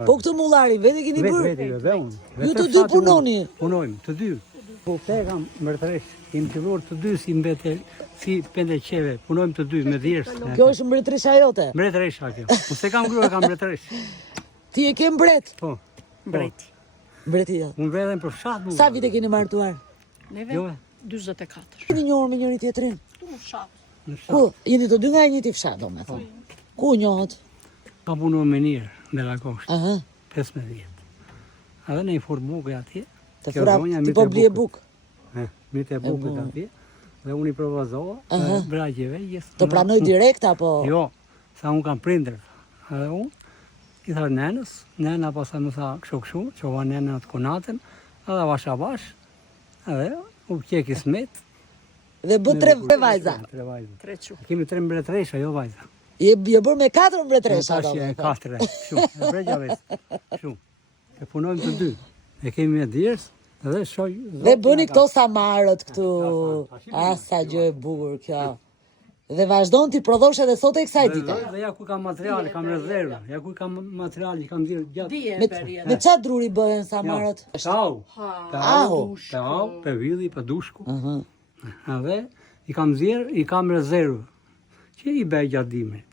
Po këtë mullari, vetë keni bërë? Vetë dhe unë. Ju të dy punoni? Punojmë, të dy. Po te kam mbretëresh, kemi filluar të dy si mbete, si pendeqeve, punojmë të dy me dhjerës. Kjo është mbretëresha jote? Mbretëresha kjo. Unë se kam gruar, kam mbretëresh. Ti e ke mbret? Po. Mbreti. Mbreti jote. Unë vedhem për fshat. Sa vite keni martuar? Neve 44. Keni njohur me njëri tjetrin? Tu në fshat. Ku? Jeni të dy nga e njëjti fshat, domethënë. Ku njohët? Ka punuar me njerë në Lagosh. Aha. 15 vjet. Edhe në i furt bukë atje. Të fura ti po blie bukë. Mirë e bukët atje. Dhe unë i provozova, bragjeve gjithë. Të pranoj direkt apo? Jo, sa unë kam prindër. Edhe unë i tha nenës, nena pastaj më tha kështu, çova nenën atë konatën, edhe vash, edhe u qeki smet. Dhe bë tre vajza. Tre vajza. Tre çu. Kemi 3 mbretëresha, jo vajza. Je bërë me 4 mbretëresha. Tash e 4, kështu, e bregja vetë, kështu. E punojmë të dy, e kemi me dhjerës, edhe shoj... Dhe bëni këto samarët këtu, sa gjë e bukur kjo. Dhe vazhdon ti prodhosh edhe sot e kësaj dite. Dhe ja ku kam materiale, kam rezervë, ja ku kam materiale, kam dhjerë gjatë. Dije për jetë. Me çfarë druri bëhen samarët? Tau, pevilli, për dushku. Edhe i kam dhjerë, i kam rezervë, që i bëj gjatë dimrit.